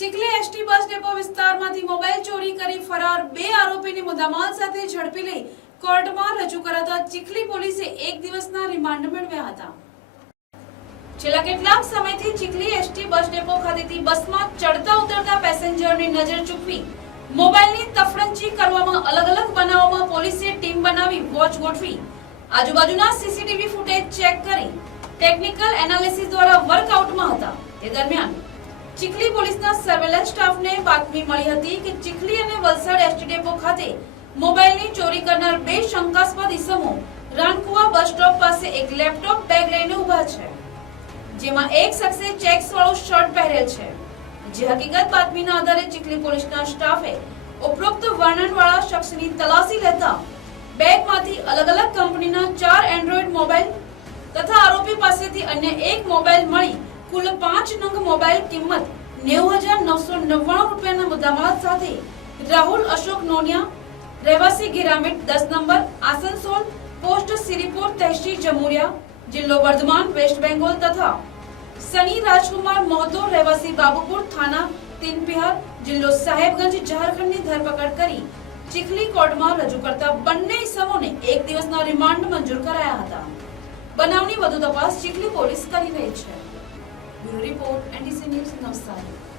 Chikhli ST bus depot વિસ્તારમાંથી mobile ચોરી કરી ફરાર બે આરોપીને મુદ્દામાલ સાથે ઝડપી લઈ કોર્ટમાં રજૂ કરાતા ચીખલી પોલીસે એક દિવસના રિમાન્ડ મેળવ્યા હતા. છેલ્લા કેટલાક સમયથી ચીખલી એસટી બસ ડેપો ખાતેથી બસમાં ચડતા ઉતરતા પેસેન્જરની નજર ચૂકવી મોબાઈલની તફરંચી કરવામાં અલગ અલગ બનાવોમાં પોલીસે ટીમ બનાવી વોચ ગોઠવી. આજુબાજુના સીસીટીવી ફૂટેજ ચેક કરી ટેકનિકલ એનાલિસિસ દ્વારા વર્કઆઉટમાં હતા. તે દરમિયાન ચીખલી પોલીસના સર્વેલન્સ સ્ટાફને બાતમી મળી હતી કે ચીખલી અને વલસાડ એસટી ડેપો ખાતે મોબાઈલની ચોરી કરનાર બે શંકાસ્પદ ઇસમો રાનકુવા બસ સ્ટોપ પાસે એક લેપટોપ, બેગ લઈને ઊભા છે, જેમાં એક શખ્સે ચેક્સ વાળો શર્ટ પહેરેલ છે. જે હકીકત બાતમીના આધારે ચીખલી પોલીસના સ્ટાફે ઉપરોક્ત વર્ણનવાળા શખ્સની તલાશી લેતા બેગમાંથી અલગ અલગ કંપનીના ચાર એન્ડ્રોઈડ મોબાઈલ તથા આરોપી પાસેથી અન્ય એક મોબાઈલ મળી કુલ પાંચ નંગ મોબાઈલ કિંમત નેવું હજાર નવસો નવ્વાણું રૂપિયાના મુદ્દામાલ સાથે રાહુલ અશોક નોનિયા, રહેવાસી ગિરામીટ દસ નંબર, આસનસોલ, પોસ્ટ સિરીપોર તહેસીલ જમુરિયા, જિલ્લો વર્ધમાન, વેસ્ટ બેંગોલ તથા સની રાજકુમાર મહતો, રહેવાસી બાબુપુર થાના, તિનપિહાર, જિલ્લો સાહેબગંજ, ઝારખંડની ધરપકડ કરી ચીખલી કોર્ટમાં રજૂ કરતા બંને ઇસમોને એક દિવસના રિમાન્ડ મંજૂર કરાયા હતા. બનાવની વધુ તપાસ ચીખલી પોલીસ કરી રહી છે. Bureau Report, NDC News, Navsari.